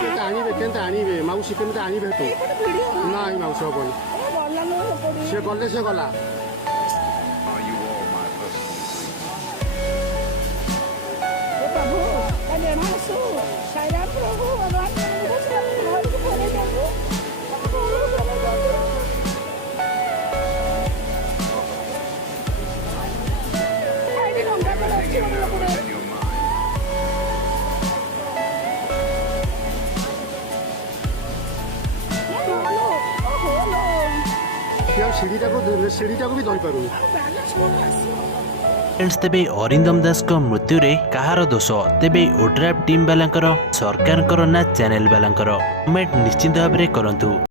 କେମିତି ଆଣିବେ ମାଉସୀ କେମିତି ଆଣିବେ ତୁ ନାଇଁ ମାଉସୀ ହବନି ସେ ଗଲେ ସେ ଗଲା ସିঁଢ଼ିଟାକୁ ବି ଧରିପାରୁନି। ତେବେ ଅରିନ୍ଦମ ଦାସଙ୍କ ମୃତ୍ୟୁରେ କାହାର ଦୋଷ? ତେବେ ଓଡ୍ରାଫ୍ ଟିମ୍ ବାଲାଙ୍କର, ସରକାରଙ୍କର ନା ଚ୍ୟାନେଲ ବାଲାଙ୍କର? କମେଣ୍ଟ ନିଶ୍ଚିତ ଭାବରେ କରନ୍ତୁ।